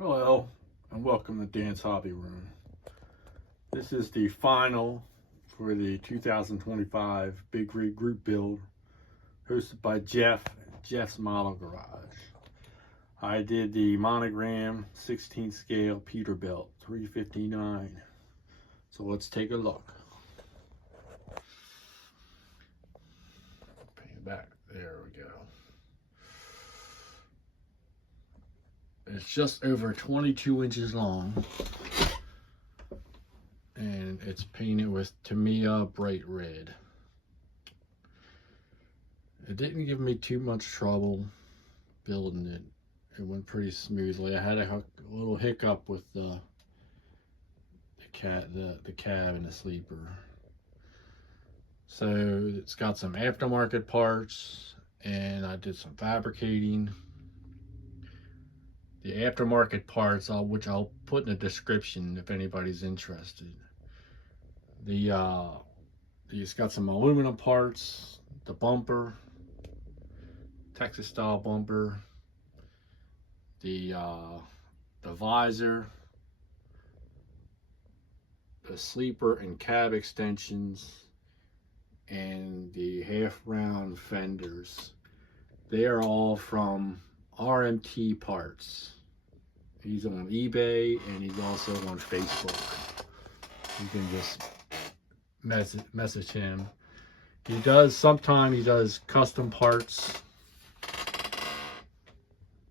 Hello, and welcome to Dan's Hobby Room. This is the final for the 2025 Big Rig Group Build, hosted by Jeff's Model Garage. I did the Monogram 16 scale Peterbilt 359. So let's take a look. Paint it back. There we go. It's just over 22 inches long, and it's painted with Tamiya bright red. It didn't give me too much trouble building it. It went pretty smoothly. I had a little hiccup with the cab and the sleeper. So it's got some aftermarket parts, and I did some fabricating. The aftermarket parts, which I'll put in the description if anybody's interested. It's got some aluminum parts, the bumper, Texas style bumper, the visor, the sleeper and cab extensions, and the half round fenders. They are all from RMTParts. He's on eBay and he's also on Facebook. You can just message him. Sometimes he does custom parts,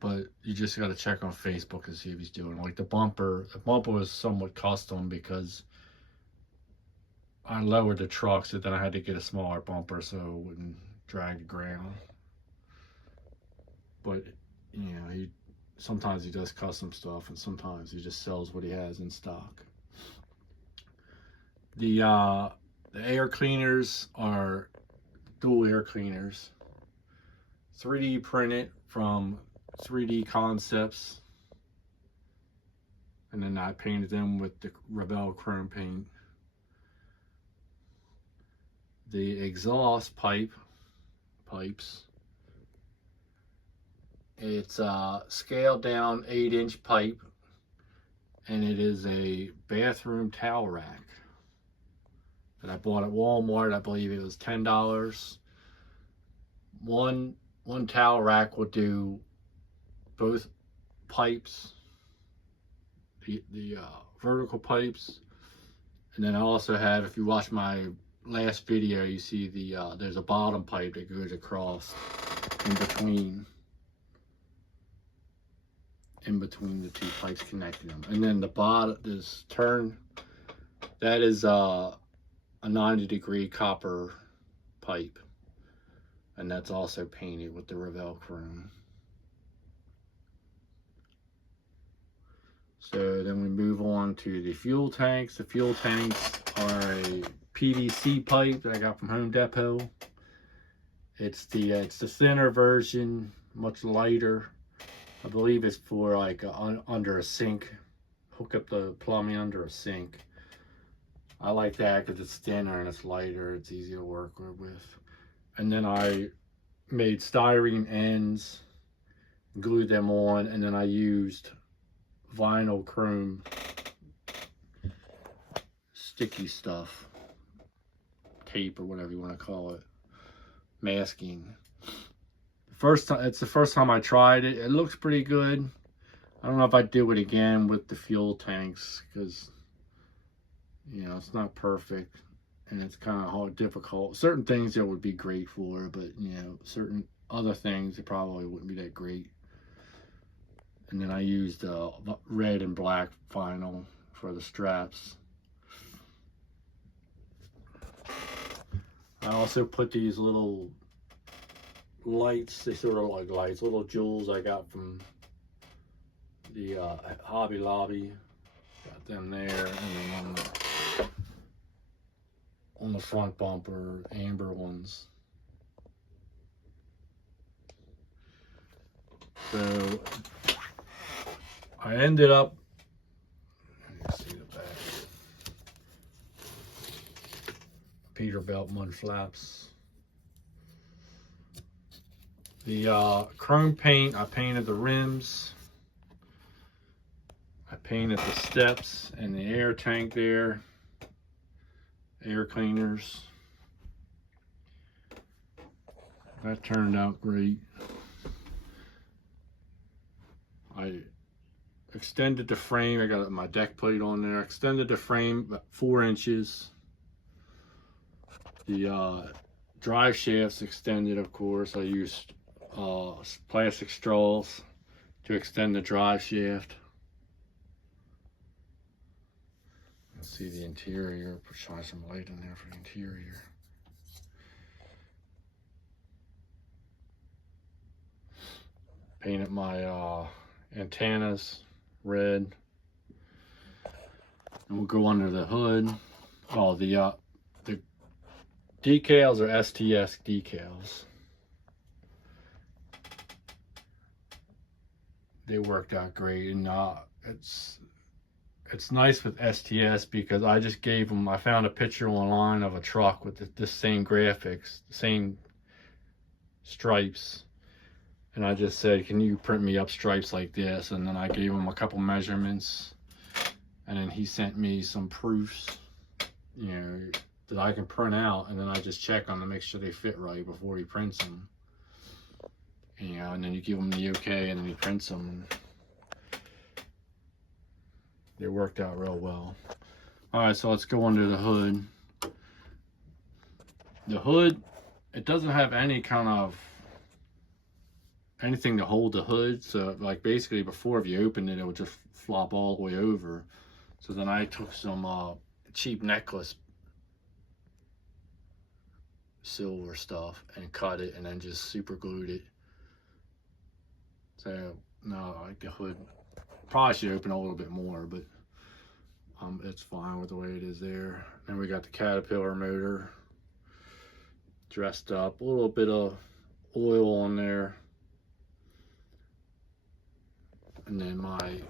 but you just got to check on Facebook to see if he's doing like the bumper. The bumper was somewhat custom because I lowered the truck, so then I had to get a smaller bumper so it wouldn't drag the ground. But you know, sometimes he does custom stuff, and sometimes he just sells what he has in stock. The air cleaners are dual air cleaners, 3D printed from 3D Concepts, and then I painted them with the Revell chrome paint. The exhaust pipes. It's a scaled down 8-inch pipe, and it is a bathroom towel rack that I bought at Walmart. I believe it was $10. One towel rack will do both pipes, the vertical pipes, and then I also have, if you watch my last video, you see there's a bottom pipe that goes across in between the two pipes connecting them. And then the bottom, this turn, that is a 90-degree copper pipe, and that's also painted with the Revell chrome. So then we move on to the fuel tanks. The fuel tanks are a PVC pipe that I got from Home Depot. It's the thinner version, much lighter. I believe it's for like under a sink. Hook up the plumbing under a sink. I like that because it's thinner and it's lighter. It's easy to work with. And then I made styrene ends, glued them on, and then I used vinyl chrome sticky stuff, tape or whatever you want to call it, masking. It's the first time I tried it. It looks pretty good. I don't know if I'd do it again with the fuel tanks because, you know, it's not perfect and it's kind of difficult. Certain things it would be great for, but you know, certain other things it probably wouldn't be that great. And then I used red and black vinyl for the straps. I also put these little lights, they sort of like lights, little jewels I got from the Hobby Lobby. Got them there, and then on the front bumper, amber ones. So I ended up, let me see the back, Peterbilt mud flaps. The chrome paint, I painted the rims. Painted the steps and the air tank there, air cleaners. That turned out great. I extended the frame. I got my deck plate on there. Extended the frame about 4 inches. The drive shafts extended, of course. I used plastic straws to extend the drive shaft. Let's see the interior. Shine some light in there for the interior. Painted my antennas red. And we'll go under the hood. Oh, the decals are STS decals. They worked out great, and it's nice with STS because I just gave them. I found a picture online of a truck with the same graphics, the same stripes. And I just said, can you print me up stripes like this? And then I gave him a couple measurements. And then he sent me some proofs, you know, that I can print out. And then I just check on them to make sure they fit right before he prints them. You know, and then you give him the okay and then he prints them. They worked out real well. All right, so let's go under the hood. The hood, it doesn't have any kind of anything to hold the hood, so like basically before, if you opened it, it would just flop all the way over. So then I took some cheap necklace silver stuff and cut it and then just super glued it. So no, like the hood probably should open a little bit more, but it's fine with the way it is there. Then we got the Caterpillar motor dressed up, a little bit of oil on there. And then my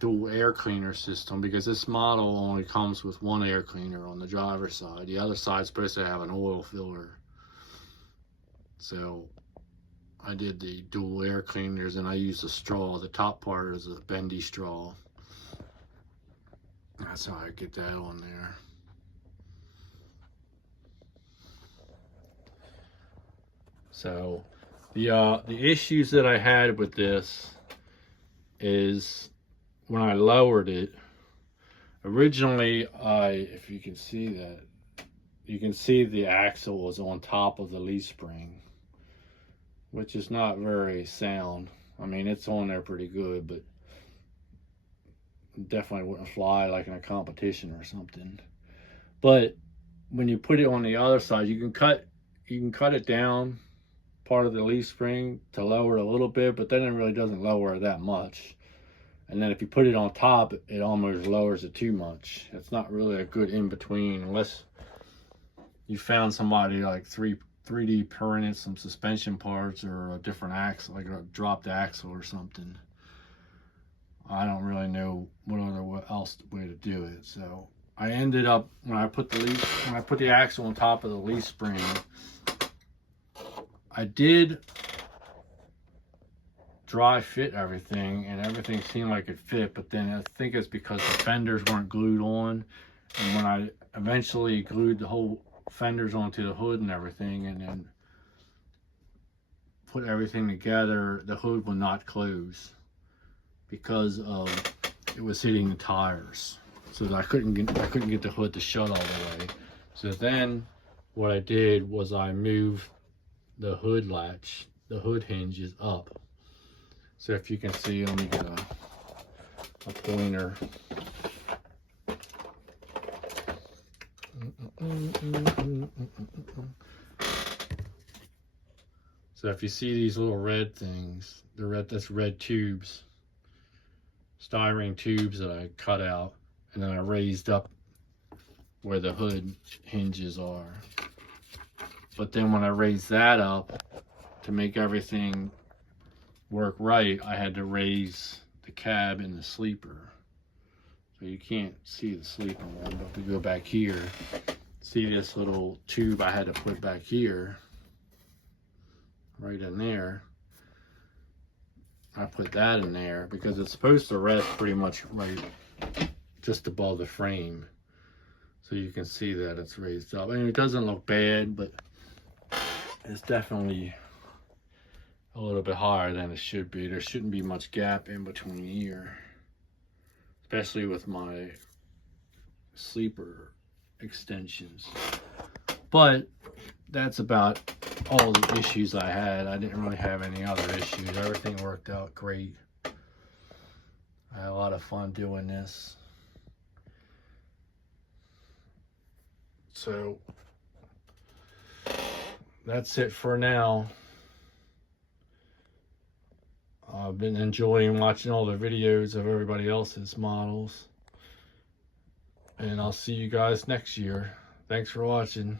dual air cleaner system, because this model only comes with one air cleaner on the driver's side. The other side's supposed to have an oil filler. So I did the dual air cleaners and I used a straw. The top part is a bendy straw. That's how I get that on there. So the issues that I had with this is when I lowered it. Originally, if you can see that, you can see the axle was on top of the leaf spring, which is not very sound. I mean, it's on there pretty good, but definitely wouldn't fly like in a competition or something. But when you put it on the other side, you can cut it down part of the leaf spring to lower it a little bit, but then it really doesn't lower it that much. And then if you put it on top, it almost lowers it too much. It's not really a good in between unless you found somebody like 3D printed some suspension parts or a different axle, like a dropped axle or something. I don't really know what else way to do it. So I ended up, when I put the axle on top of the leaf spring, I did dry fit everything and everything seemed like it fit, but then I think it's because the fenders weren't glued on, and when I eventually glued the whole fenders onto the hood and everything and then put everything together, the hood would not close because of it was hitting the tires, so that I couldn't get the hood to shut all the way. So then what I did was I moved the hood latch, the hood hinges up. So if you can see, let me get a pointer. So if you see these little red things, that's red tubes, styrene tubes that I cut out, and then I raised up where the hood hinges are. But then when I raised that up to make everything work right, I had to raise the cab and the sleeper. So you can't see the sleeper one, but if we go back here, see this little tube I had to put back here, right in there. I put that in there because it's supposed to rest pretty much right just above the frame. So you can see that it's raised up. I mean, it doesn't look bad, but it's definitely a little bit higher than it should be. There shouldn't be much gap in between here, especially with my sleeper extensions. But that's about all the issues I had. I didn't really have any other issues. Everything worked out great. I had a lot of fun doing this. So that's it for now. I've been enjoying watching all the videos of everybody else's models. And I'll see you guys next year. Thanks for watching.